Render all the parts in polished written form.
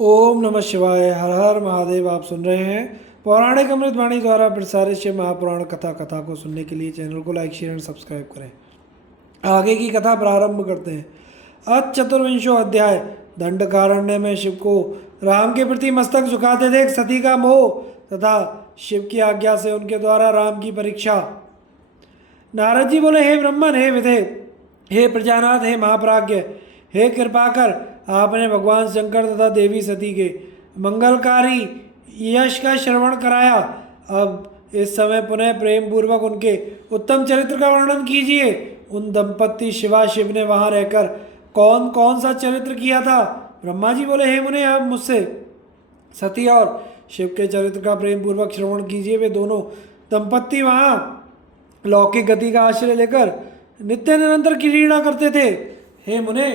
ओम नमः शिवाय। हर हर महादेव। आप सुन रहे हैं पौराणिक अमृतवाणी द्वारा प्रसारित शिव महापुराण कथा को सुनने के लिए चैनल को लाइक शेयर एंड सब्सक्राइब करें। आगे की कथा प्रारंभ करते हैं। अथ चतुर्विंशो अध्याय। दंडकारण्य में शिव को राम के प्रति मस्तक झुकाते देख सती का मोह तथा शिव की आज्ञा से उनके द्वारा राम की परीक्षा। नारद जी बोले, हे ब्रह्मन, हे विधे, हे प्रजानाथ, हे महाप्राज्ञ, हे कृपाकर, आपने भगवान शंकर तथा देवी सती के मंगलकारी यश का श्रवण कराया। अब इस समय पुनः प्रेम पूर्वक उनके उत्तम चरित्र का वर्णन कीजिए। उन दंपत्ति शिवा शिव ने वहां रहकर कौन कौन सा चरित्र किया था? ब्रह्मा जी बोले, हे मुने, अब मुझसे सती और शिव के चरित्र का प्रेम पूर्वक श्रवण कीजिए। वे दोनों दंपत्ति वहां लौकिक गति का आश्रय लेकर नित्य निरंतर क्रीड़ा करते थे। हे मुने,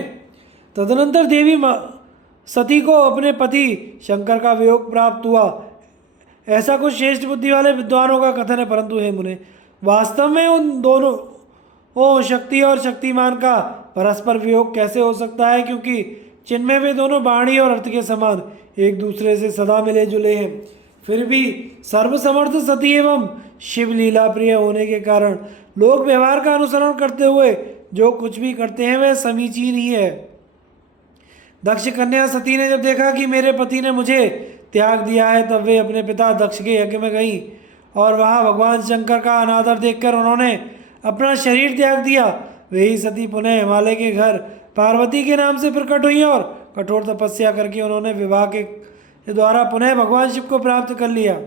तदनंतर देवी सती को अपने पति शंकर का वियोग प्राप्त हुआ, ऐसा कुछ श्रेष्ठ बुद्धि वाले विद्वानों का कथन है। परंतु हे मुने, वास्तव में उन दोनों शक्ति और शक्तिमान का परस्पर वियोग कैसे हो सकता है? क्योंकि जिनमें वे दोनों वाणी और अर्थ के समान एक दूसरे से सदा मिले जुले हैं। फिर भी सर्वसमर्थ सती एवं शिव लीला प्रिय होने के कारण लोग व्यवहार का अनुसरण करते हुए जो कुछ भी करते हैं वह समीचीन ही है। दक्ष कन्या सती ने जब देखा कि मेरे पति ने मुझे त्याग दिया है, तब वे अपने पिता दक्ष के यज्ञ में गई और वहां भगवान शंकर का अनादर देखकर उन्होंने अपना शरीर त्याग दिया। वही सती पुनः हिमालय के घर पार्वती के नाम से प्रकट हुई और कठोर तपस्या करके उन्होंने विवाह के द्वारा पुनः भगवान शिव को प्राप्त कर लिया।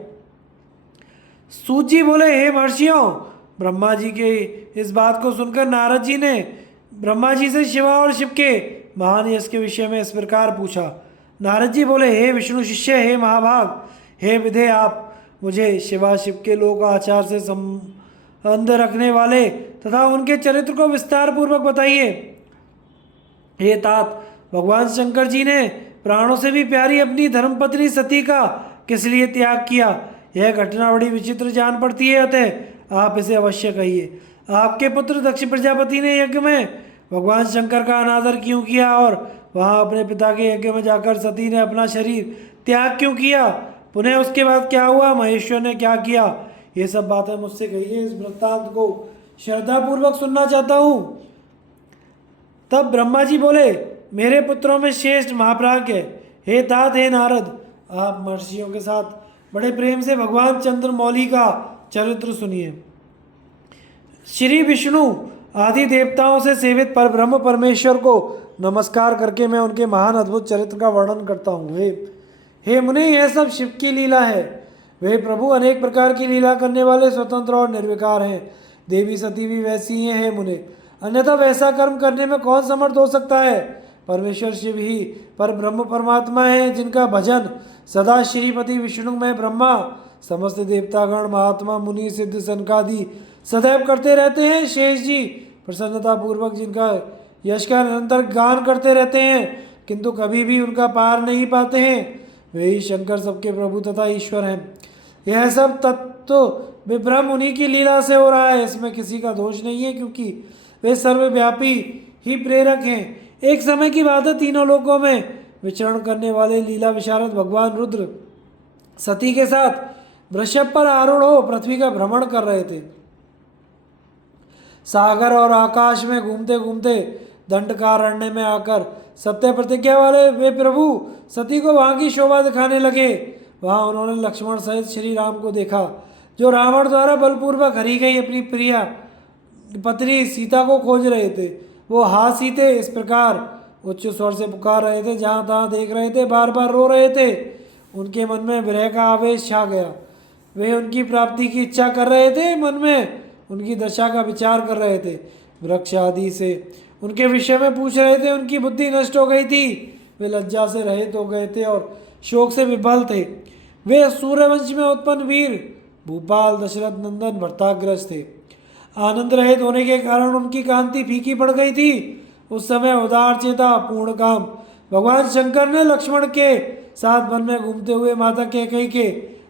सूत जी बोले, हे महर्षियों, ब्रह्मा जी के इस बात को सुनकर नारद जी ने ब्रह्मा जी से शिवा और शिव के महान यश के विषय में इस प्रकार पूछा। नारद जी बोले, हे विष्णु शिष्य, हे महाभाग, हे विधे, आप मुझे शिवा शिव के लोक आचार से संबंध रखने वाले तथा उनके चरित्र को विस्तार पूर्वक बताइए। हे तात, भगवान शंकर जी ने प्राणों से भी प्यारी अपनी धर्मपत्नी सती का किस लिए त्याग किया? यह घटना बड़ी विचित्र जान पड़ती है, अतः आप इसे अवश्य कहिए। आपके पुत्र दक्ष प्रजापति ने यज्ञ में भगवान शंकर का अनादर क्यों किया और वहां अपने पिता के यज्ञ में जाकर सती ने अपना शरीर त्याग क्यों किया? पुनः उसके बाद क्या हुआ? महेश्वर ने क्या किया? ये सब बातें मुझसे कहिए। इस वृत्तांत को श्रद्धापूर्वक सुनना चाहता हूँ। तब ब्रह्मा जी बोले, मेरे पुत्रों में श्रेष्ठ महाप्राज्ञ, हे तात, हे नारद, आप महर्षियों के साथ बड़े प्रेम से भगवान चंद्रमौली का चरित्र सुनिए। श्री विष्णु आदि देवताओं से सेवित पर ब्रह्म परमेश्वर को नमस्कार करके मैं उनके महान अद्भुत चरित्र का वर्णन करता हूँ। हे मुने, यह सब शिव की लीला है। वे प्रभु अनेक प्रकार की लीला करने वाले स्वतंत्र और निर्विकार हैं। देवी सती भी वैसी ही हैं। हे मुने, अन्यथा वैसा कर्म करने में कौन समर्थ हो सकता है? परमेश्वर शिव ही पर ब्रह्म परमात्मा है, जिनका भजन सदा श्रीपति विष्णु में ब्रह्मा, समस्त देवतागण, महात्मा, मुनि, सिद्ध, सनकादि सदैव करते रहते हैं। शेष जी प्रसन्नता पूर्वक जिनका यश का निरंतर गान करते रहते हैं, किंतु कभी भी उनका पार नहीं पाते हैं। वही शंकर सबके प्रभु तथा ईश्वर हैं। यह सब तत्व विभ्रम उन्हीं की लीला से हो रहा है। इसमें किसी का दोष नहीं है, क्योंकि वे सर्वव्यापी ही प्रेरक हैं। एक समय की बात है, तीनों लोकों में विचरण करने वाले लीला विशारद भगवान रुद्र सती के साथ वृषभ पर आरूढ़ हो पृथ्वी का भ्रमण कर रहे थे। सागर और आकाश में घूमते घूमते दंडकारण्य में आकर सत्य प्रतिज्ञा वाले वे प्रभु सती को वहां की शोभा दिखाने लगे। वहां उन्होंने लक्ष्मण सहित श्री राम को देखा, जो रावण द्वारा बलपूर्वक हरी गई अपनी प्रिया पत्नी सीता को खोज रहे थे। वो हा सीते इस प्रकार उच्च स्वर से पुकार रहे थे, जहाँ तहाँ देख रहे थे, बार बार रो रहे थे। उनके मन में विरह का आवेश छा गया। वे उनकी प्राप्ति की इच्छा कर रहे थे, मन में उनकी दशा का विचार कर रहे थे। वृक्ष आदि से उनके विषय में पूछ रहे थे। उनकी बुद्धि नष्ट हो गई थी। वे लज्जा से रहित हो गए थे और शोक से विभल थे। वे सूर्यवंश में उत्पन्न वीर भूपाल दशरथ नंदन भरताग्रज थे। आनंद रहित होने के कारण उनकी कांति फीकी पड़ गई थी। उस समय उदार चेता पूर्ण काम भगवान शंकर ने लक्ष्मण के साथ वन में घूमते हुए माता कैकेयी के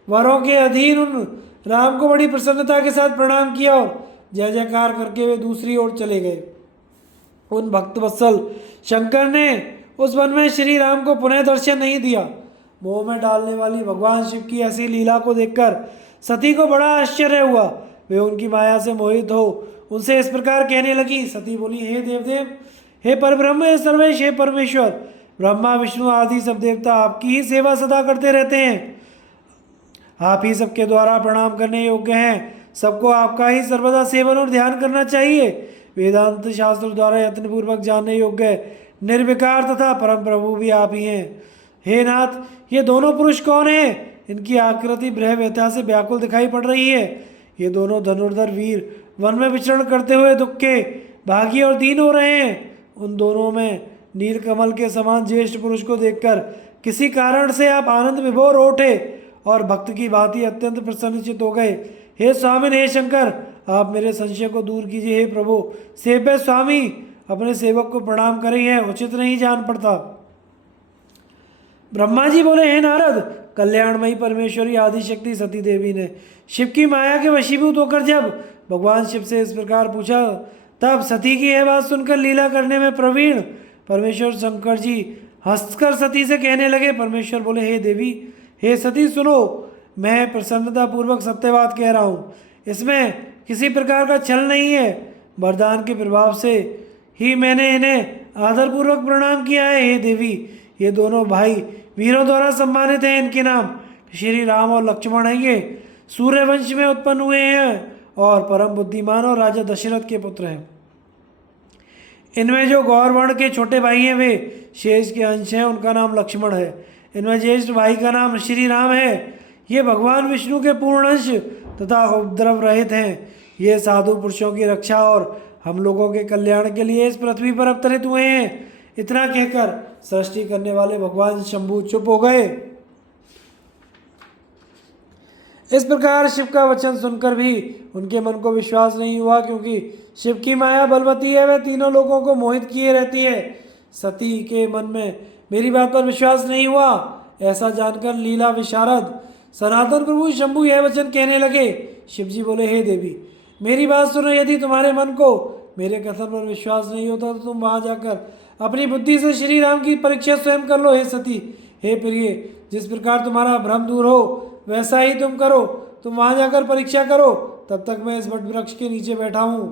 वरों के अधीन उन राम को बड़ी प्रसन्नता के साथ प्रणाम किया और जय जयकार करके वे दूसरी ओर चले गए। उन भक्तवत्सल शंकर ने उस वन में श्री राम को पुनः दर्शन नहीं दिया। मोह में डालने वाली भगवान शिव की ऐसी लीला को देखकर सती को बड़ा आश्चर्य हुआ। वे उनकी माया से मोहित हो उनसे इस प्रकार कहने लगी। सती बोली, हे देवदेव, हे परब्रह्म, हे सर्वेश, हे परमेश्वर, ब्रह्मा विष्णु आदि सब देवता आपकी ही सेवा सदा करते रहते हैं। आप ही सबके द्वारा प्रणाम करने योग्य हैं। सबको आपका ही सर्वदा सेवन और ध्यान करना चाहिए। वेदांत शास्त्र द्वारा यत्नपूर्वक जानने योग्य निर्विकार तथा परम प्रभु भी आप ही हैं। हे नाथ, ये दोनों पुरुष कौन हैं? इनकी आकृति ब्रह व्यथा से व्याकुल दिखाई पड़ रही है। ये दोनों धनुर्धर वीर वन में विचरण करते हुए दुख के भागी और दीन हो रहे हैं। उन दोनों में नीलकमल के समान ज्येष्ठ पुरुष को देखकर किसी कारण से आप आनंद विभोर हो उठे और भक्त की भांति अत्यंत प्रसन्नचित हो गए। हे स्वामी, हे शंकर, आप मेरे संशय को दूर कीजिए। हे प्रभु, सेव्य स्वामी अपने सेवक को प्रणाम करें, यह उचित नहीं जान पड़ता। ब्रह्मा जी बोले, हे नारद, कल्याणमयी परमेश्वरी आदिशक्ति सती देवी ने शिव की माया के वशीभूत होकर जब भगवान शिव से इस प्रकार पूछा, तब सती की यह बात सुनकर लीला करने में प्रवीण परमेश्वर शंकर जी हंसकर सती से कहने लगे। परमेश्वर बोले, हे देवी, हे सती, सुनो, मैं प्रसन्नतापूर्वक सत्य बात कह रहा हूँ। इसमें किसी प्रकार का छल नहीं है। वरदान के प्रभाव से ही मैंने इन्हें आदरपूर्वक प्रणाम किया है। हे देवी, ये दोनों भाई वीरों द्वारा सम्मानित हैं। इनके नाम श्री राम और लक्ष्मण हैं। ये सूर्यवंश में उत्पन्न हुए हैं और परम बुद्धिमान और राजा दशरथ के पुत्र हैं। इनमें जो गौरवर्ण के छोटे भाई हैं वे शेष के अंश हैं, उनका नाम लक्ष्मण है। इनमें ज्येष्ठ भाई का नाम श्री राम है। ये भगवान विष्णु के पूर्ण अंश तथा उपद्रव रहित हैं। ये साधु पुरुषों की रक्षा और हम लोगों के कल्याण के लिए इस पृथ्वी पर अवतरित हुए हैं। इतना कहकर सृष्टि करने वाले भगवान शंभु चुप हो गए। इस प्रकार शिव का वचन सुनकर भी उनके मन को विश्वास नहीं हुआ, क्योंकि शिव की माया बलवती है, वह तीनों लोगों को मोहित किए रहती है। सती के मन में मेरी बात पर विश्वास नहीं हुआ। ऐसा जानकर लीला विशारद सनातन प्रभु शंभु यह वचन कहने लगे। शिव जी बोले, हे देवी, मेरी बात सुनो। यदि तुम्हारे मन को मेरे कथन पर विश्वास नहीं होता तो तुम वहाँ जाकर अपनी बुद्धि से श्री राम की परीक्षा स्वयं कर लो। हे सती, हे प्रिय, जिस प्रकार तुम्हारा भ्रम दूर हो वैसा ही तुम करो। तुम वहाँ जाकर परीक्षा करो, तब तक मैं इस वट वृक्ष के नीचे बैठा हूँ।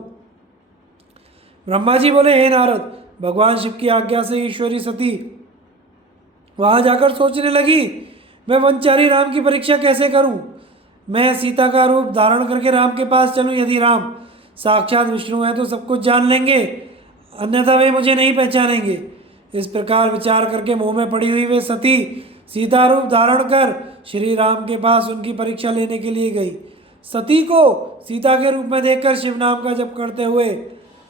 ब्रह्मा जी बोले, हे नारद, भगवान शिव की आज्ञा से ईश्वरी सती वहाँ जाकर सोचने लगी, मैं वनचारी राम की परीक्षा कैसे करूं? मैं सीता का रूप धारण करके राम के पास चलूं। यदि राम साक्षात विष्णु है तो सब कुछ जान लेंगे, अन्यथा वे मुझे नहीं पहचानेंगे। इस प्रकार विचार करके मोह में पड़ी हुई वे सती सीता रूप धारण कर श्री राम के पास उनकी परीक्षा लेने के लिए गई। सती को सीता के रूप में देखकर शिव नाम का जप करते हुए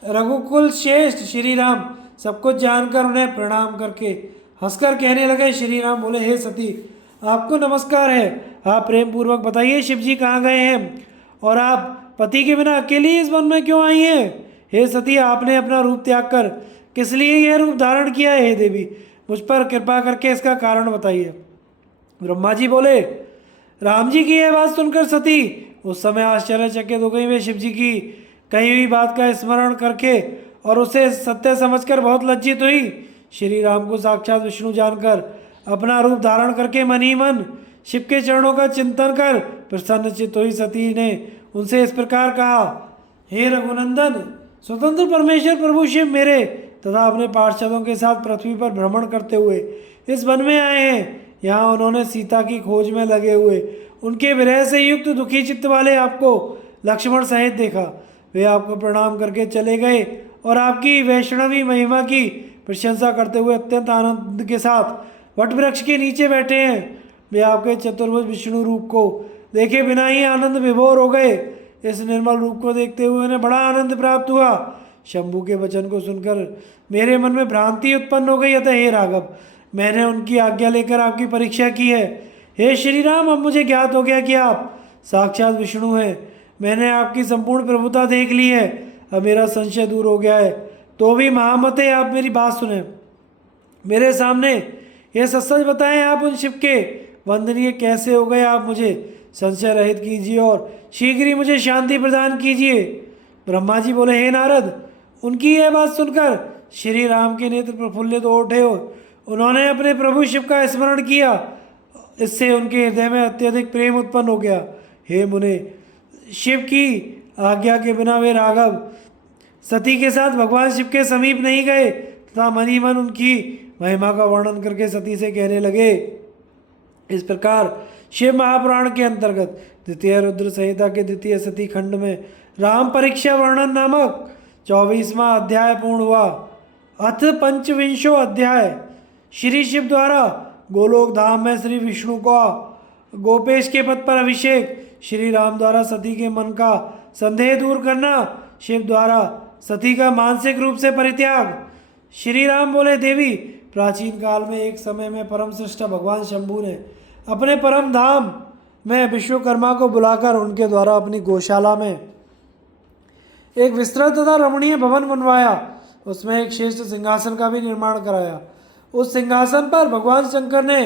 रघुकुल श्रेष्ठ श्री राम सब कुछ जानकर उन्हें प्रणाम करके हंसकर कहने लगे। श्री राम बोले, हे सती, आपको नमस्कार है। आप प्रेम पूर्वक बताइए शिव जी कहाँ गए हैं और आप पति के बिना अकेली इस वन में क्यों आई हैं? हे सती, आपने अपना रूप त्याग कर किस लिए यह रूप धारण किया है? हे देवी, मुझ पर कृपा करके इसका कारण बताइए। ब्रह्मा जी बोले, राम जी की यह बात सुनकर सती उस समय आश्चर्यचकित हो गई। वे शिव जी की कही हुई बात का स्मरण करके और उसे सत्य समझकर बहुत लज्जित हुई। श्री राम को साक्षात विष्णु जानकर अपना रूप धारण करके मन ही मन शिव के चरणों का चिंतन कर प्रसन्नचित हुई सती ने उनसे इस प्रकार कहा, हे रघुनंदन, स्वतंत्र परमेश्वर प्रभु शिव मेरे तथा अपने पार्षदों के साथ पृथ्वी पर भ्रमण करते हुए इस वन में आए हैं। यहाँ उन्होंने सीता की खोज में लगे हुए उनके विरह से युक्त दुखी चित्त वाले आपको लक्ष्मण सहित देखा। वे आपको प्रणाम करके चले गए और आपकी वैष्णवी महिमा की प्रशंसा करते हुए अत्यंत आनंद के साथ वट वृक्ष के नीचे बैठे हैं। वे आपके चतुर्भुज विष्णु रूप को देखे बिना ही आनंद विभोर हो गए। इस निर्मल रूप को देखते हुए उन्हें बड़ा आनंद प्राप्त हुआ। शंभु के वचन को सुनकर मेरे मन में भ्रांति उत्पन्न हो गई। अतः हे राघव, मैंने उनकी आज्ञा लेकर आपकी परीक्षा की है। हे श्री राम, अब मुझे ज्ञात हो गया कि आप साक्षात विष्णु हैं। मैंने आपकी संपूर्ण प्रभुता देख ली है। अब मेरा संशय दूर हो गया है। तो भी महामते, आप मेरी बात सुने। मेरे सामने यह सच बताएं, आप उन शिव के वंदनीय कैसे हो गए? आप मुझे संशय रहित कीजिए और शीघ्र ही मुझे शांति प्रदान कीजिए। ब्रह्मा जी बोले, हे नारद, उनकी यह बात सुनकर श्री राम के नेत्र प्रफुल्लित हो उठे उन्होंने अपने प्रभु शिव का स्मरण किया, इससे उनके हृदय में अत्यधिक प्रेम उत्पन्न हो गया। हे मुने, शिव की आज्ञा के बिना वे राघव सती के साथ भगवान शिव के समीप नहीं गए तथा मन ही मन उनकी महिमा का वर्णन करके सती से कहने लगे। इस प्रकार शिव महापुराण के अंतर्गत द्वितीय रुद्र संहिता के द्वितीय सती खंड में राम परीक्षा वर्णन नामक 24वां अध्याय पूर्ण हुआ। अथ पंचविंशो अध्याय। श्री शिव द्वारा गोलोक धाम में श्री विष्णु का गोपेश के पद पर अभिषेक, श्री राम द्वारा सती के मन का संदेह दूर करना, शिव द्वारा सती का मानसिक रूप से परित्याग। श्री राम बोले, देवी, प्राचीन काल में एक समय में परम श्रेष्ठ भगवान शंभु ने अपने परम धाम में विश्वकर्मा को बुलाकर उनके द्वारा अपनी गौशाला में एक विस्तृत तथा रमणीय भवन बनवाया। उसमें एक श्रेष्ठ सिंहासन का भी निर्माण कराया। उस सिंहासन पर भगवान शंकर ने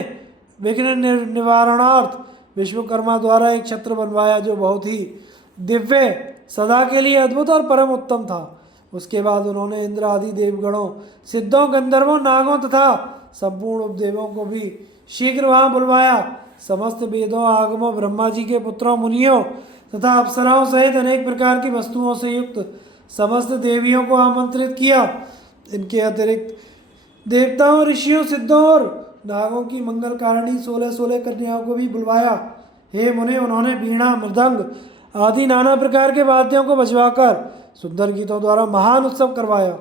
विघ्न निवारणार्थ विश्वकर्मा द्वारा एक छत्र बनवाया जो बहुत ही दिव्य, सदा के लिए अद्भुत और परम उत्तम था। उसके बाद उन्होंने इंद्र आदि देवगणों, सिद्धों, गंधर्वों, नागों तथा संपूर्ण उपदेवों को भी शीघ्र वहां बुलवाया। समस्त वेदों, आगमों, ब्रह्मा जी के पुत्रों, मुनियों तथा अप्सराओं सहित अनेक प्रकार की वस्तुओं से युक्त समस्त देवियों को आमंत्रित किया। इनके अतिरिक्त देवताओं, ऋषियों, सिद्धों और नागों की मंगल कारिणी 16 कन्याओं को भी बुलवाया। हे मुने, उन्होंने वीणा, मृदंग आदि नाना प्रकार के वाद्यों को बजवाकर सुंदर गीतों द्वारा महान उत्सव करवाया।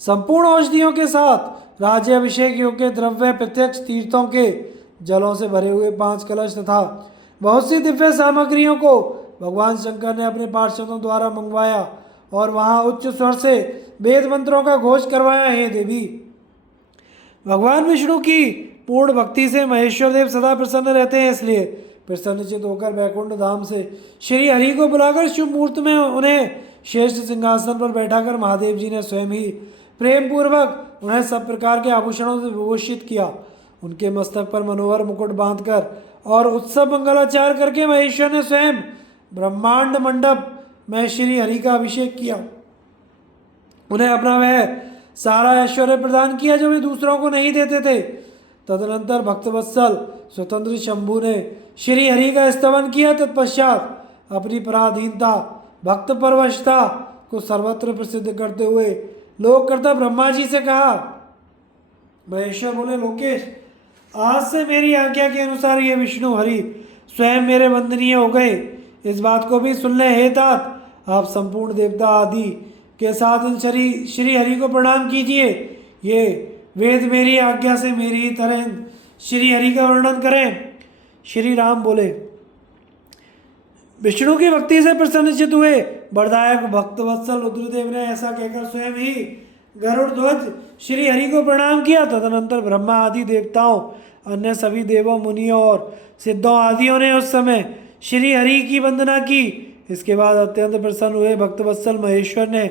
संपूर्ण औषधियों के साथ राज्याभिषेक योग्य द्रव्य, प्रत्यक्ष तीर्थों के जलों से भरे हुए 5 कलश तथा बहुत सी दिव्य सामग्रियों को भगवान शंकर ने अपने पार्षदों द्वारा मंगवाया और वहां उच्च स्वर से वेद मंत्रों का घोष करवाया। हे देवी, भगवान विष्णु की पूर्ण भक्ति से महेश्वर देव सदा प्रसन्न रहते हैं, इसलिए प्रसन्नचित होकर वैकुंठ धाम से श्री हरि को बुलाकर शुभ मुहूर्त में उन्हें श्रेष्ठ सिंहासन पर बैठाकर महादेव जी ने स्वयं ही प्रेम पूर्वक उन्हें सब प्रकार के आभूषणों से विभूषित किया। उनके मस्तक पर मनोहर मुकुट बांधकर और उत्सव मंगलाचार करके महेश्वर ने स्वयं ब्रह्मांड मंडप में श्री हरि का अभिषेक किया। उन्हें अपना वह सारा ऐश्वर्य प्रदान किया जो वे दूसरों को नहीं देते थे। तदनंतर भक्तवत्सल स्वतंत्र शंभु ने श्री हरि का स्तवन किया। तत्पश्चात अपनी पराधीनता, भक्त परवशता को सर्वत्र प्रसिद्ध करते हुए लोककर्ता ब्रह्मा जी से कहा। महेश्वर बोले, लोकेश, आज से मेरी आज्ञा के अनुसार ये विष्णु हरि स्वयं मेरे वंदनीय हो गए। इस बात को भी सुन ले हे तात, आप संपूर्ण देवता आदि के साथ इन श्री हरि को प्रणाम कीजिए। ये वेद मेरी आज्ञा से मेरी ही तरह श्री हरि का वर्णन करें। श्री राम बोले, विष्णु की भक्ति से प्रसन्नचित हुए बरदायक भक्तवत्सल रुद्रदेव ने ऐसा कहकर स्वयं ही गरुड़ ध्वज श्री हरि को प्रणाम किया। तदनंतर ब्रह्मा आदि देवताओं, अन्य सभी देवों, मुनियों और सिद्धों आदियों ने उस समय श्री हरि की वंदना की। इसके बाद अत्यंत प्रसन्न हुए भक्तवत्सल महेश्वर ने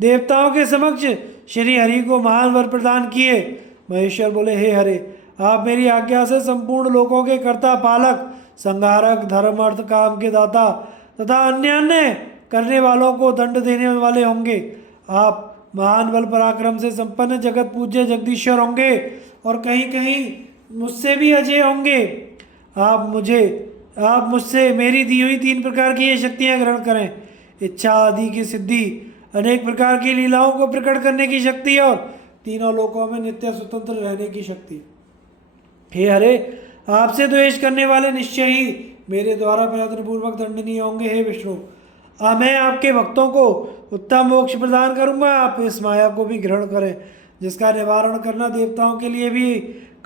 देवताओं के समक्ष श्री हरि को महान वर प्रदान किए। महेश्वर बोले, हे हरे, आप मेरी आज्ञा से संपूर्ण लोकों के कर्ता, पालक, संहारक, धर्म, अर्थ, काम के दाता तथा अन्य करने वालों को दंड देने वाले होंगे। आप महान बल पराक्रम से संपन्न जगत पूज्य जगदीश्वर होंगे और कहीं कहीं मुझसे भी अजय होंगे। आप मुझसे मेरी दी हुई 3 प्रकार की ये शक्तियाँ ग्रहण करें। इच्छा आदि की सिद्धि, अनेक प्रकार की लीलाओं को प्रकट करने की शक्ति और तीनों लोकों में नित्य स्वतंत्र रहने की शक्ति। हे हरे, आपसे द्वेष करने वाले निश्चय ही मेरे द्वारा प्रयत्नपूर्वक दंडनीय होंगे। हे विष्णु, मैं आपके भक्तों को उत्तम मोक्ष प्रदान करूंगा। आप इस माया को भी ग्रहण करें जिसका निवारण करना देवताओं के लिए भी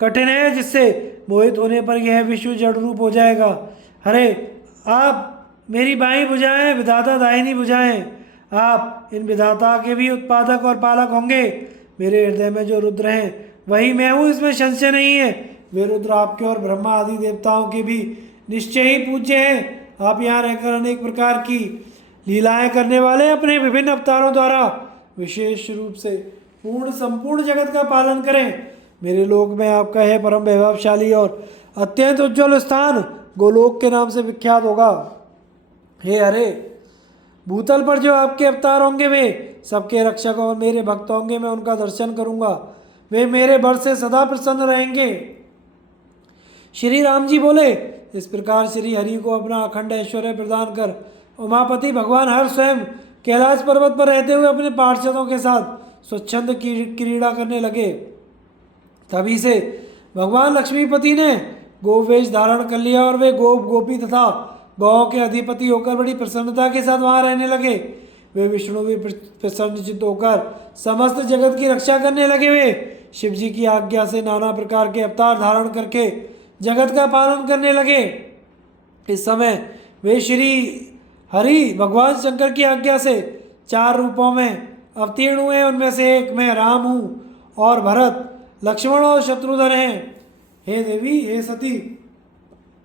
कठिन है, जिससे मोहित होने पर यह विश्व जड़ रूप हो जाएगा। हरे, आप मेरी बाईं भुजाएं विधाता, दाहिनी भुजाएं आप इन विधाता के भी उत्पादक और पालक होंगे। मेरे हृदय में जो रुद्र हैं वही मैं हूँ, इसमें संशय नहीं है। वे रुद्र आपके और ब्रह्मा आदि देवताओं के भी निश्चय ही पूज्य हैं। आप यहाँ रहकर अनेक प्रकार की लीलाएं करने वाले अपने विभिन्न अवतारों द्वारा विशेष रूप से संपूर्ण जगत का पालन करें। मेरे लोक में आपका है परम वैभवशाली और अत्यंत उज्ज्वल स्थान गोलोक के नाम से विख्यात होगा। हे हरे, भूतल पर जो आपके अवतार होंगे वे सबके रक्षक और मेरे भक्त होंगे। मैं उनका दर्शन करूंगा। वे मेरे वर से सदा प्रसन्न रहेंगे। श्री राम जी बोले, इस प्रकार श्री हरि को अपना अखंड ऐश्वर्य प्रदान कर उमापति भगवान हर स्वयं कैलाश पर्वत पर रहते हुए अपने पार्षदों के साथ स्वच्छंद की क्रीड़ा करने लगे। तभी से भगवान लक्ष्मीपति ने गोवेश धारण कर लिया और वे गोप गोपी तथा गौों के अधिपति होकर बड़ी प्रसन्नता के साथ वहां रहने लगे। वे विष्णु भी प्रसन्नचित्त होकर समस्त जगत की रक्षा करने लगे। वे शिव जी की आज्ञा से नाना प्रकार के अवतार धारण करके जगत का पालन करने लगे। इस समय वे श्री हरि भगवान शंकर की आज्ञा से 4 रूपों में अवतीर्ण हुए। उनमें से एक मैं राम हूँ और भरत, लक्ष्मण और शत्रुघ्न हैं। हे देवी, हे सती,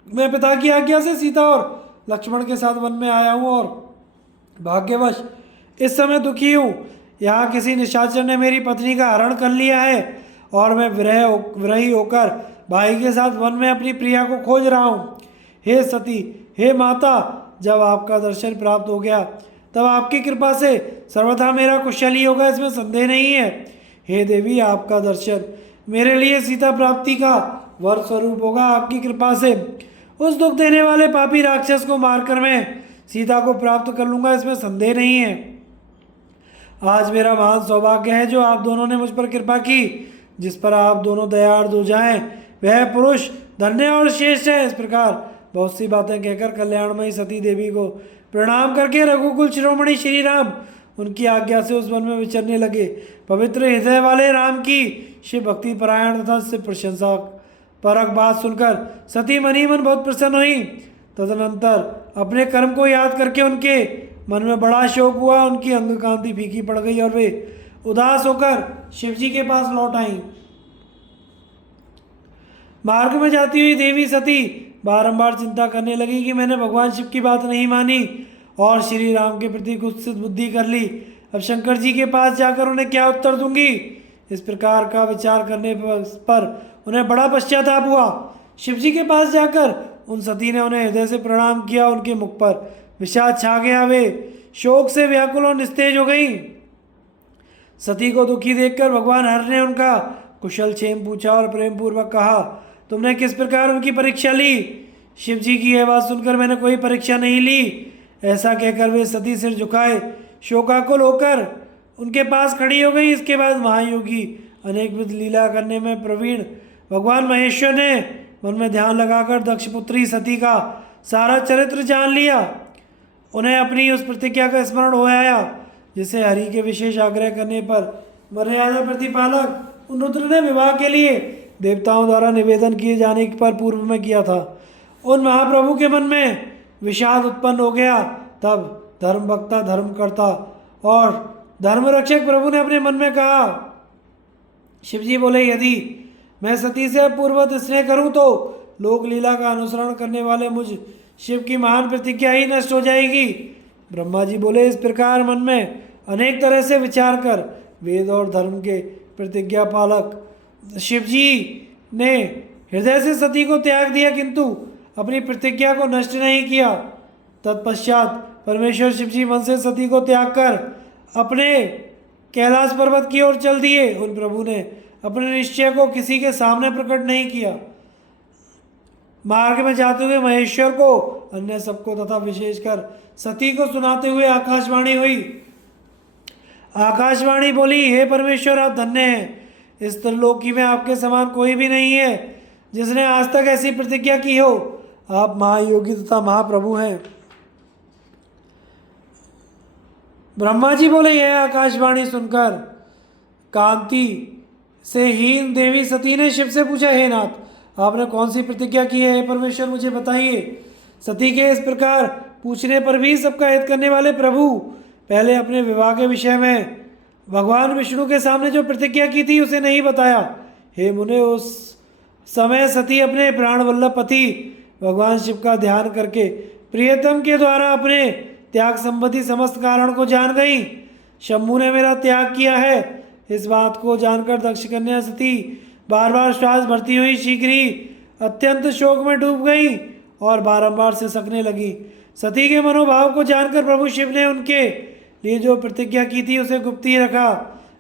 मैं पिता की आज्ञा से सीता और लक्ष्मण के साथ वन में आया हूँ और भाग्यवश इस समय दुखी हूँ। यहाँ किसी निशाचर ने मेरी पत्नी का हरण कर लिया है और मैं विरही होकर भाई के साथ वन में अपनी प्रिया को खोज रहा हूँ। हे सती, हे माता, जब आपका दर्शन प्राप्त हो गया तब आपकी कृपा से सर्वथा मेरा कुशल ही होगा, इसमें संदेह नहीं है। हे देवी, आपका दर्शन मेरे लिए सीता प्राप्ति का वर स्वरूप होगा। आपकी कृपा से उस दुख देने वाले पापी राक्षस को मारकर मैं सीता को प्राप्त कर लूँगा, इसमें संदेह नहीं है। आज मेरा महान सौभाग्य है जो आप दोनों ने मुझ पर कृपा की। जिस पर आप दोनों दयार्द हो जाएं वह पुरुष धन्य और श्रेष्ठ है। इस प्रकार बहुत सी बातें कहकर कल्याणमयी सती देवी को प्रणाम करके रघुकुल शिरोमणि श्री राम उनकी आज्ञा से उस वन में विचरने लगे। पवित्र हृदय वाले राम की शिव भक्ति परायण तथा शिव प्रशंसा परक बात सुनकर सती मनी मन बहुत प्रसन्न हुई। तदनंतर अपने कर्म को याद करके उनके मन में बड़ा शोक हुआ। उनकी अंग कांति फीकी पड़ गई और वे उदास होकर शिवजी के पास लौट आईं। मार्ग में जाती हुई देवी सती बारंबार चिंता करने लगी कि मैंने भगवान शिव की बात नहीं मानी और श्री राम के प्रति कुत्सित बुद्धि कर ली। अब शंकर जी के पास जाकर उन्हें क्या उत्तर दूंगी। इस प्रकार का विचार करने पर उन्हें बड़ा पश्चाताप हुआ। शिव जी के पास जाकर उन सती ने उन्हें हृदय से प्रणाम किया। उनके मुख पर विषाद छा गया। वे शोक से व्याकुल और निस्तेज हो गई। सती को दुखी देखकर भगवान हर ने उनका कुशल क्षेम पूछा और प्रेम पूर्वक कहा, तुमने किस प्रकार उनकी परीक्षा ली। शिव जी की यह बात सुनकर, मैंने कोई परीक्षा नहीं ली। ऐसा कहकर वे सती सिर झुकाए शोकाकुल होकर उनके पास खड़ी हो गई। इसके बाद महायोगी अनेक विध लीला करने में प्रवीण भगवान महेश्वर ने मन में ध्यान लगाकर दक्षपुत्री सती का सारा चरित्र जान लिया। उन्हें अपनी उस प्रतिज्ञा का स्मरण हो आया जिसे हरि के विशेष आग्रह करने पर मर्यादा प्रतिपालक उन रुद्र ने विवाह के लिए देवताओं द्वारा निवेदन किए जाने पर पूर्व में किया था। उन महाप्रभु के मन में विषाद उत्पन्न हो गया। तब धर्म वक्ता, धर्म करता और धर्म रक्षक प्रभु ने अपने मन में कहा। शिवजी बोले, यदि मैं सती से पूर्वत स्नेह करूं तो लोक लीला का अनुसरण करने वाले मुझ शिव की महान प्रतिज्ञा ही नष्ट हो जाएगी। ब्रह्मा जी बोले, इस प्रकार मन में अनेक तरह से विचार कर वेद और धर्म के प्रतिज्ञा पालक शिवजी ने हृदय से सती को त्याग दिया, किंतु अपनी प्रतिज्ञा को नष्ट नहीं किया। तत्पश्चात परमेश्वर शिवजी मन से सती को त्याग कर अपने कैलाश पर्वत की ओर चल दिए। उन प्रभु ने अपने निश्चय को किसी के सामने प्रकट नहीं किया। मार्ग में जाते हुए महेश्वर को, अन्य सबको तथा विशेषकर सती को सुनाते हुए आकाशवाणी हुई। आकाशवाणी बोली, हे परमेश्वर, आप धन्य हैं। इस त्रिलोकी में आपके समान कोई भी नहीं है जिसने आज तक ऐसी प्रतिज्ञा की हो। आप महायोगी तथा महाप्रभु हैं। ब्रह्मा जी बोले, यह आकाशवाणी सुनकर कांति से हीन देवी सती ने शिव से पूछा, हे नाथ, आपने कौन सी प्रतिज्ञा की है, परमेश्वर मुझे बताइए। सती के इस प्रकार पूछने पर भी सबका हित करने वाले प्रभु पहले अपने विवाह के विषय में भगवान विष्णु के सामने जो प्रतिज्ञा की थी उसे नहीं बताया। हे मुने, उस समय सती अपने प्राण वल्लभ पति भगवान शिव का ध्यान करके प्रियतम के द्वारा अपने त्याग संबंधी समस्त कारण को जान गई। शंभु ने मेरा त्याग किया है, इस बात को जानकर दक्ष कन्या सती बार बार श्वास भरती हुई शीघ्र ही अत्यंत शोक में डूब गई और बारंबार से सकने लगी। सती के मनोभाव को जानकर प्रभु शिव ने उनके लिए जो प्रतिज्ञा की थी उसे गुप्त ही रखा।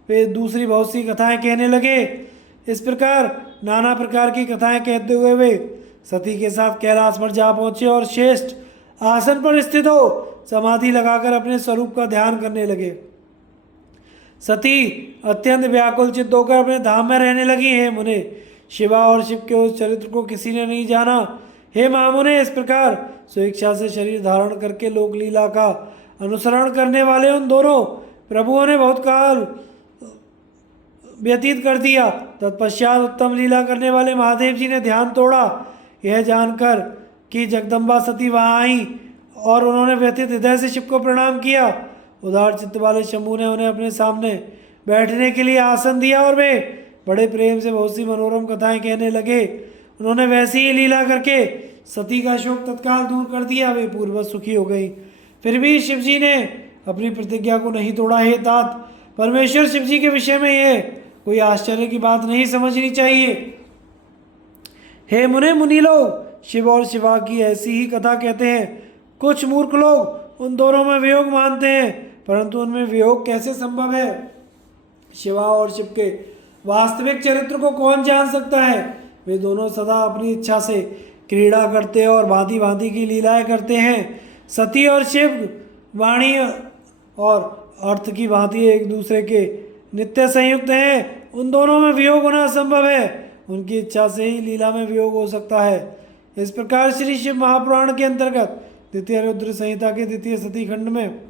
वे दूसरी बहुत सी कथाएं कहने लगे। इस प्रकार नाना प्रकार की कथाएं कहते हुए वे सती के साथ कैलाश पर जा पहुंचे और श्रेष्ठ आसन पर स्थित हो समाधि लगाकर अपने स्वरूप का ध्यान करने लगे। सती अत्यंत व्याकुल चित्त होकर अपने धाम में रहने लगी। हे मुने, शिवा और शिव के उस चरित्र को किसी ने नहीं जाना। हे महामुने, इस प्रकार स्वेच्छा से शरीर धारण करके लोक लीला का अनुसरण करने वाले उन दोनों प्रभुओं ने बहुत काल व्यतीत कर दिया। तत्पश्चात उत्तम लीला करने वाले महादेव जी ने ध्यान तोड़ा। यह जानकर कि जगदम्बा सती वहाँ आई और उन्होंने व्यथित हृदय से शिव को प्रणाम किया। उदार चित्त वाले शंभू ने उन्हें अपने सामने बैठने के लिए आसन दिया और वे बड़े प्रेम से बहुत सी मनोरम कथाएं कहने लगे। उन्होंने वैसी ही लीला करके सती का शोक तत्काल दूर कर दिया। वे पूर्ववत सुखी हो गई। फिर भी शिव जी ने अपनी प्रतिज्ञा को नहीं तोड़ा। हे तात, परमेश्वर शिव जी के विषय में यह कोई आश्चर्य की बात नहीं समझनी चाहिए। हे मुने, मुनि लोग शिव और शिवा की ऐसी ही कथा कहते हैं। कुछ मूर्ख लोग उन दोनों में वियोग मानते हैं, परंतु उनमें वियोग कैसे संभव है? शिवा और शिव के वास्तविक चरित्र को कौन जान सकता है? वे दोनों सदा अपनी इच्छा से क्रीड़ा करते और भांति भांति की लीलाएं करते हैं। सती और शिव वाणी और अर्थ की भांति एक दूसरे के नित्य संयुक्त हैं। उन दोनों में वियोग होना असंभव है। उनकी इच्छा से ही लीला में वियोग हो सकता है। इस प्रकार श्री शिव महापुराण के अंतर्गत द्वितीय रुद्र संहिता के द्वितीय सती खंड में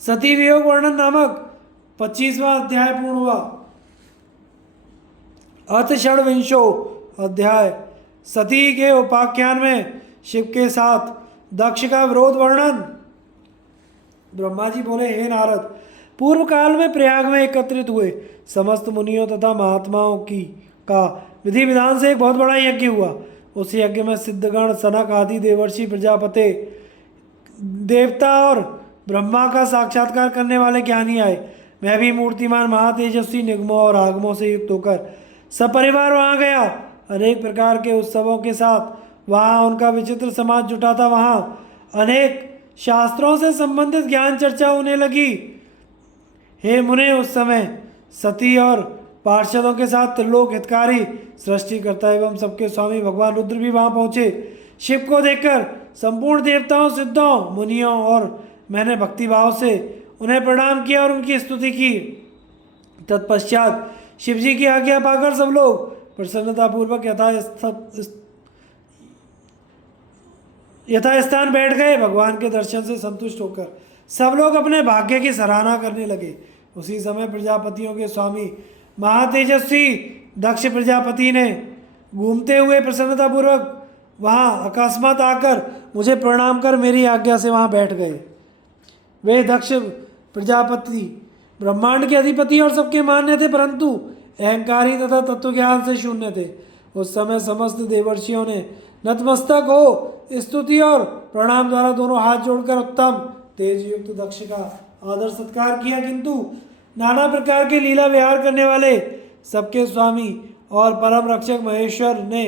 सती वियोग वर्णन नामक 25वां अध्याय पूर्ण हुआ। अथ षड्विंशो अध्याय सती के उपाख्यान में शिव के साथ दक्ष का विरोध वर्णन। ब्रह्मा जी बोले, हे नारद, पूर्व काल में प्रयाग में एकत्रित हुए समस्त मुनियों तथा महात्माओं का विधि विधान से एक बहुत बड़ा यज्ञ हुआ। उस यज्ञ में सिद्धगण, सनक आदि देवर्षि, प्रजापति, देवता और ब्रह्मा का साक्षात्कार करने वाले ज्ञानी आए। मैं भी मूर्तिमान महातेजस्वी निगमों और आगमों से युक्त होकर सपरिवार वहाँ गया। अनेक प्रकार के उत्सवों के साथ वहाँ उनका विचित्र समाज जुटा था। वहाँ अनेक शास्त्रों से संबंधित ज्ञान चर्चा होने लगी। हे मुने, उस समय सती और पार्षदों के साथ त्रिलोक हितकारी, सृष्टिकर्ता एवं सबके स्वामी भगवान रुद्र भी वहाँ पहुँचे। शिव को देखकर संपूर्ण देवताओं, सिद्धों, मुनियों और मैंने भक्तिभाव से उन्हें प्रणाम किया और उनकी स्तुति की। तत्पश्चात शिव जी की आज्ञा पाकर सब लोग प्रसन्नतापूर्वक यथास्थान बैठ गए। भगवान के दर्शन से संतुष्ट होकर सब लोग अपने भाग्य की सराहना करने लगे। उसी समय प्रजापतियों के स्वामी महातेजस्वी दक्ष प्रजापति ने घूमते हुए प्रसन्नतापूर्वक वहाँ अकस्मात आकर मुझे प्रणाम कर मेरी आज्ञा से वहाँ बैठ गए। वे दक्ष प्रजापति ब्रह्मांड के अधिपति और सबके मान्य थे, परंतु अहंकारी तथा तत्वज्ञान से शून्य थे। उस समय समस्त देवर्षियों ने नतमस्तक हो स्तुति और प्रणाम द्वारा दोनों हाथ जोड़कर उत्तम तेज युक्त दक्ष का आदर सत्कार किया, किंतु नाना प्रकार के लीला विहार करने वाले सबके स्वामी और परम रक्षक महेश्वर ने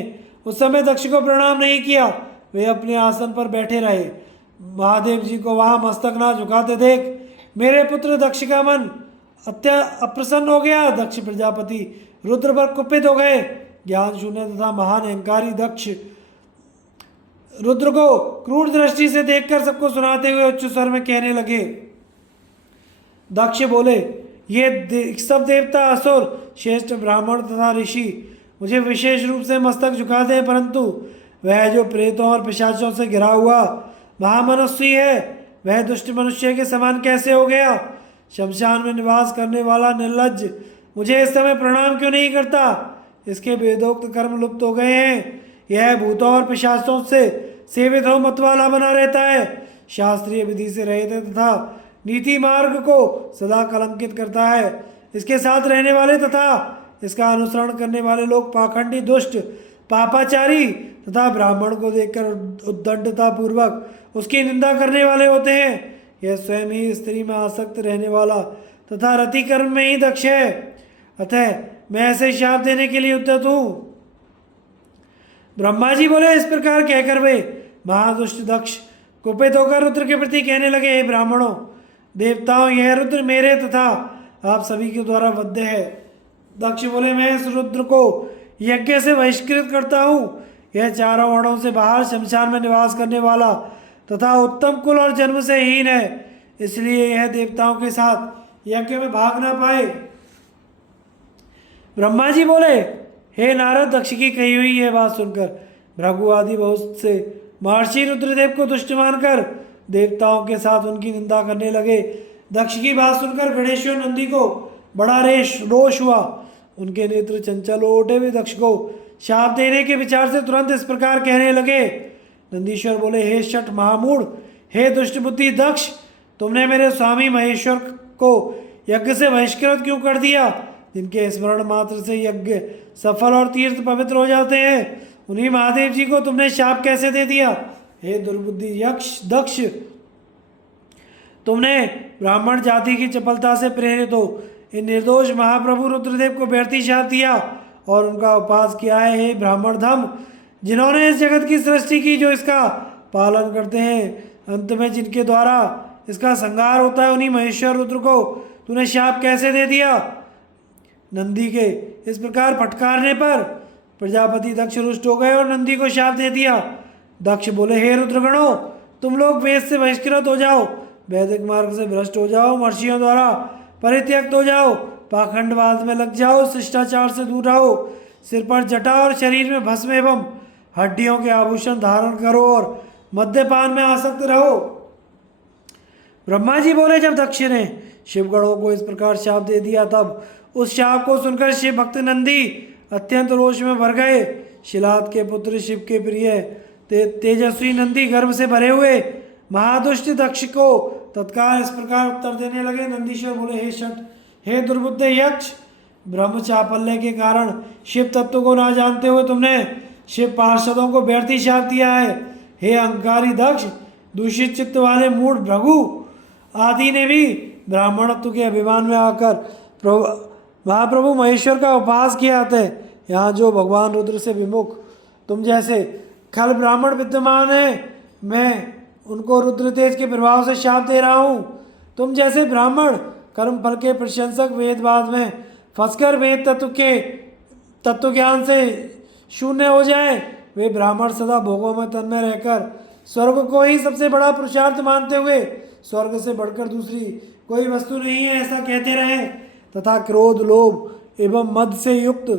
उस समय दक्ष को प्रणाम नहीं किया। वे अपने आसन पर बैठे रहे। महादेव जी को वहाँ मस्तक ना झुकाते देख मेरे पुत्र दक्ष का मन अप्रसन्न हो गया। दक्ष प्रजापति रुद्र पर कुपित हो गए। ज्ञान शून्य तथा महान अहंकारी दक्ष रुद्र को क्रूर दृष्टि से देखकर सबको सुनाते हुए उच्च स्वर में कहने लगे। दक्ष बोले, ये सब देवता, असुर, श्रेष्ठ ब्राह्मण तथा ऋषि मुझे विशेष रूप से मस्तक झुकाते हैं, परंतु वह जो प्रेतों और पिशाचों से घिरा हुआ महामनस्वी है, वह दुष्ट मनुष्य के समान कैसे हो गया? शमशान में निवास करने वाला निर्लज्ज मुझे इस समय प्रणाम क्यों नहीं करता? इसके वेदोक्त कर्म लुप्त हो गए हैं। यह भूतों और पिशाचों से सेवित हो मतवाला बना रहता है। शास्त्रीय विधि से रहित है तथा नीति मार्ग को सदा कलंकित करता है। इसके साथ रहने वाले तथा इसका अनुसरण करने वाले लोग पाखंडी, दुष्ट, पापाचारी तथा ब्राह्मण को देखकर उद्दंडता पूर्वक उसकी निंदा करने वाले होते हैं। यह स्वयं ही स्त्री में आसक्त रहने वाला तथा रति कर्म में ही दक्ष है। अतः मैं ऐसे शाप देने के लिए उद्यत हूँ। ब्रह्मा जी बोले, इस प्रकार कहकर वे महादुष्ट दक्ष कुपित होकर रुद्र के प्रति कहने लगे, हे ब्राह्मणों, देवताओं, यह रुद्र मेरे तथा आप सभी के द्वारा वध्य है। दक्ष बोले मैं इस रुद्र को यज्ञ से बहिष्कृत करता हूँ। यह चारों वर्णों से बाहर शमशान में निवास करने वाला तथा उत्तम कुल और जन्म से हीन है, इसलिए यह देवताओं के साथ यज्ञ में भाग ना पाए। ब्रह्मा जी बोले हे नारद, दक्ष की कही हुई यह बात सुनकर भृगु आदि बहुत से महर्षि रुद्रदेव को दुष्ट मानकर देवताओं के साथ उनकी निंदा करने लगे। दक्ष की बात सुनकर गणेश्वर नंदी को बड़ा रोष हुआ। उनके नेत्र चंचल हो उठे हुए दक्ष को शाप देने के विचार से तुरंत इस प्रकार कहने लगे। नंदीश्वर बोले हे शठ महामूढ़, हे दुष्ट बुद्धि दक्ष, तुमने मेरे स्वामी महेश्वर को यज्ञ से बहिष्कृत क्यों कर दिया? जिनके स्मरण मात्र से यज्ञ सफल और तीर्थ पवित्र हो जाते हैं, उन्हीं महादेव जी को तुमने शाप कैसे दे दिया? हे दुर्बुद्धि यक्ष दक्ष, तुमने ब्राह्मण जाति की चपलता से प्रेरित हो इन निर्दोष महाप्रभु रुद्रदेव को व्यर्थी शाप दिया और उनका उपास किया है। हे ब्राह्मण धम, जिन्होंने इस जगत की सृष्टि की, जो इसका पालन करते हैं, अंत में जिनके द्वारा इसका संहार होता है, उन्हीं महेश्वर रुद्र को तूने शाप कैसे दे दिया? नंदी के इस प्रकार फटकारने पर प्रजापति दक्ष रुष्ट हो गए और नंदी को शाप दे दिया। दक्ष बोले हे रुद्रगणों, तुम लोग वेद से बहिष्कृत हो जाओ, वैदिक मार्ग से भ्रष्ट हो जाओ, महर्षियों द्वारा परित्यक्त हो जाओ, पाखंडवाद में लग जाओ, शिष्टाचार से दूर रहो, सिर पर जटा और शरीर में भस्म एवं हड्डियों के आभूषण धारण करो और मद्यपान में आसक्त रहो। ब्रह्मा जी बोले जब दक्ष ने शिवगणों को इस प्रकार शाप दे दिया, तब उस शाप को सुनकर शिव भक्त नंदी अत्यंत रोष में भर गए। शिलाद के पुत्र शिव के प्रिय तेजस्वी नंदी गर्भ से भरे हुए महादुष्ट दक्ष को तत्काल इस प्रकार उत्तर देने लगे। नंदीश्वर बोले हे शठ, हे दुर्बुद्ध यक्ष, ब्रह्म चापल्य के कारण शिव तत्व को ना जानते हुए तुमने शिव पार्षदों को व्यर्थी शाप दिया है। हे अहंकारी दक्ष, दूषित चित्त वाले मूढ़ भृगु आदि ने भी ब्राह्मणत्व के अभिमान में आकर महाप्रभु महेश्वर का उपास किया है। यहाँ जो भगवान रुद्र से विमुख तुम जैसे खल ब्राह्मण विद्यमान है, मैं उनको रुद्र तेज के प्रभाव से शाप दे रहा हूँ। तुम जैसे ब्राह्मण कर्म फल के प्रशंसक वेदवाद में फंसकर वेद तत्व ज्ञान से शून्य हो जाए, वे ब्राह्मण सदा भोगों में तन्मय रहकर स्वर्ग को ही सबसे बड़ा पुरुषार्थ मानते हुए स्वर्ग से बढ़कर दूसरी कोई वस्तु नहीं है ऐसा कहते रहे, तथा क्रोध लोभ एवं मद से युक्त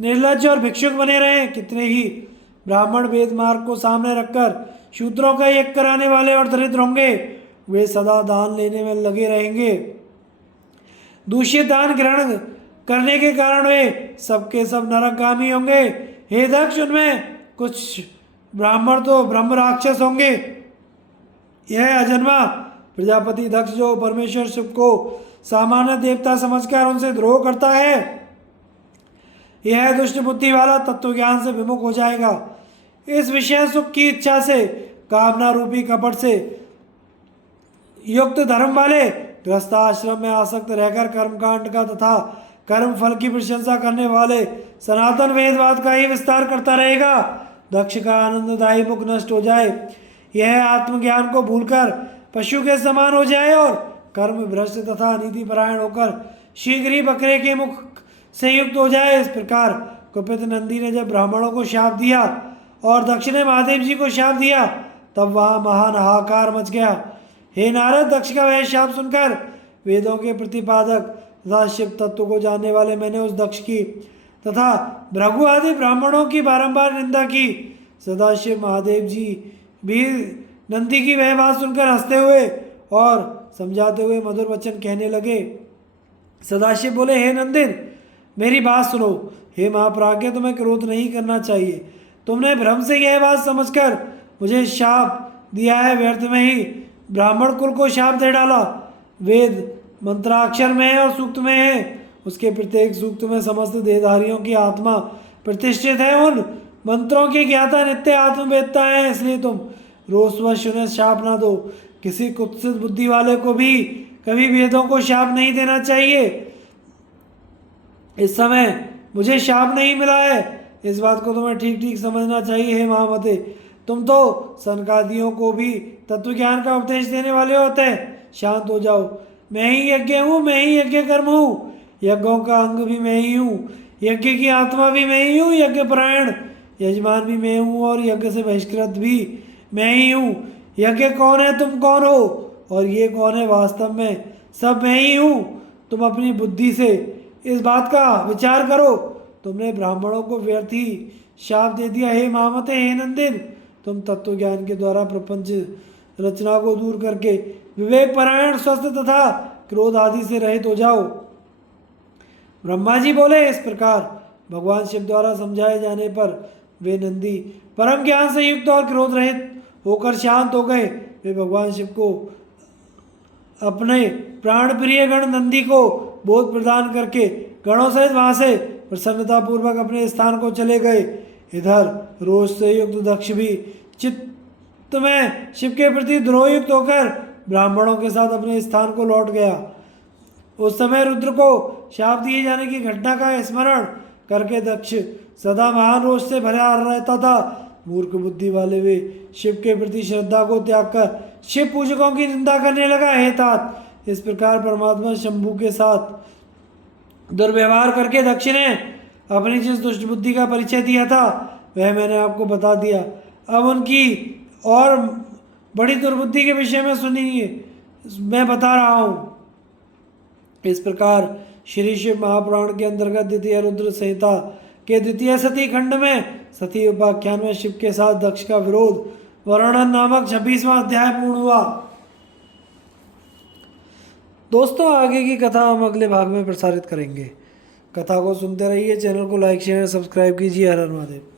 निर्लज्ज और भिक्षुक बने रहे। कितने ही ब्राह्मण वेद मार्ग को सामने रखकर शूद्रों का यज्ञ कराने वाले और दरिद्र होंगे, वे सदा दान लेने में लगे रहेंगे। दूषित दान ग्रहण करने के कारण वे सबके सब नरकगामी होंगे। हे दक्ष, उनमें कुछ ब्राह्मण तो ब्रह्म राक्षस होंगे। यह अजन्मा प्रजापति दक्ष जो परमेश्वर शिव को सामान्य देवता समझकर उनसे द्रोह करता है, यह दुष्ट बुद्धि वाला तत्व ज्ञान से विमुख हो जाएगा। इस विषय सुख की इच्छा से कामना रूपी कपट से युक्त धर्म वाले गृहस्थ आश्रम में आसक्त रहकर कर्मकांड का तथा कर्म फल की प्रशंसा करने वाले सनातन वेदवाद का ही विस्तार करता रहेगा। दक्ष का आनंददायी मुख नष्ट हो जाए, यह आत्मज्ञान को भूलकर पशु के समान हो जाए और कर्म भ्रष्ट तथा नीति परायण होकर शीघ्र ही बकरे के मुख से युक्त हो जाए। इस प्रकार कुपित नंदी ने जब ब्राह्मणों को शाप दिया और दक्ष ने महादेव जी को शाप दिया, तब वहाँ महान हाहाकार मच गया। हे नारद, दक्ष का वह शाप सुनकर वेदों के प्रतिपादक तथा शिव तत्व को जानने वाले मैंने उस दक्ष की तथा भृगु आदि ब्राह्मणों की बारंबार निंदा की। सदाशिव महादेव जी भी नंदी की वह बात सुनकर हंसते हुए और समझाते हुए मधुर वचन कहने लगे। सदाशिव बोले हे नंदिन, मेरी बात सुनो। हे महाप्राज्ञ, तुम्हें क्रोध नहीं करना चाहिए। तुमने भ्रम से यह बात समझकर मुझे शाप दिया है, व्यर्थ में ही ब्राह्मण कुल को शाप दे डाला। वेद मंत्राक्षर में है और सूक्त में है, उसके प्रत्येक सूक्त में समस्त देहधारियों की आत्मा प्रतिष्ठित है। उन मंत्रों की ज्ञाता नित्य आत्मवेदता है, इसलिए तुम रोषवश उन्हें शाप ना दो। किसी कुत्सित बुद्धि वाले को भी कभी वेदों को शाप नहीं देना चाहिए। इस समय मुझे शाप नहीं मिला है, इस बात को तुम्हें ठीक ठीक समझना चाहिए। हे महामते, तुम तो सनकादियों को भी तत्वज्ञान का उपदेश देने वाले होते हैं। शांत हो जाओ। मैं ही यज्ञ हूँ, मैं ही यज्ञ कर्म हूँ। यज्ञों का अंग भी मैं ही हूँ, यज्ञ की आत्मा भी मैं ही हूँ, यज्ञ परायण यजमान भी मैं हूँ और यज्ञ से बहिष्कृत भी मैं ही हूँ। यज्ञ कौन है, तुम कौन हो और ये कौन है, वास्तव में सब मैं ही हूँ। तुम अपनी बुद्धि से इस बात का विचार करो। तुमने ब्राह्मणों को व्यर्थ ही शाप दे दिया। हे महामते, हे नंदिन, तुम तत्व ज्ञान के द्वारा प्रपंच रचना को दूर करके विवेक परायण, स्वस्थ तथा क्रोध आदि से रहित हो जाओ। ब्रह्मा जी बोले, इस प्रकार भगवान शिव द्वारा समझाए जाने पर वे नंदी परम ज्ञान से युक्त और क्रोध रहित होकर शांत हो गए। वे भगवान शिव को अपने प्राण प्रिय गण नंदी को बोध प्रदान करके गणों सहित वहां से प्रसन्नता पूर्वक अपने स्थान को चले गए। इधर रोष से युक्त दक्ष भी चित्त में शिव के प्रति द्रोहयुक्त होकर ब्राह्मणों के साथ अपने स्थान को लौट गया। उस समय रुद्र को शाप दिए जाने की घटना का स्मरण करके दक्ष सदा महान रोष से भरा रहता था। मूर्ख बुद्धि वाले वे शिव के प्रति श्रद्धा को त्याग कर शिव पूजकों की निंदा करने लगा। हे तात, इस प्रकार परमात्मा शंभु के साथ दुर्व्यवहार करके दक्ष ने अपनी जिस दुष्ट बुद्धि का परिचय दिया था वह मैंने आपको बता दिया। अब उनकी और बड़ी दुर्बुद्धि के विषय में सुनिए, मैं बता रहा हूँ। इस प्रकार श्री शिव महापुराण के अंतर्गत द्वितीय रुद्र संहिता के द्वितीय सती खंड में सती उपाख्यान में शिव के साथ दक्ष का विरोध वर्णन नामक 26वां अध्याय पूर्ण हुआ। दोस्तों, आगे की कथा हम अगले भाग में प्रसारित करेंगे। कथा को सुनते रहिए, चैनल को लाइक शेयर सब्सक्राइब कीजिए। हर हर महादेव।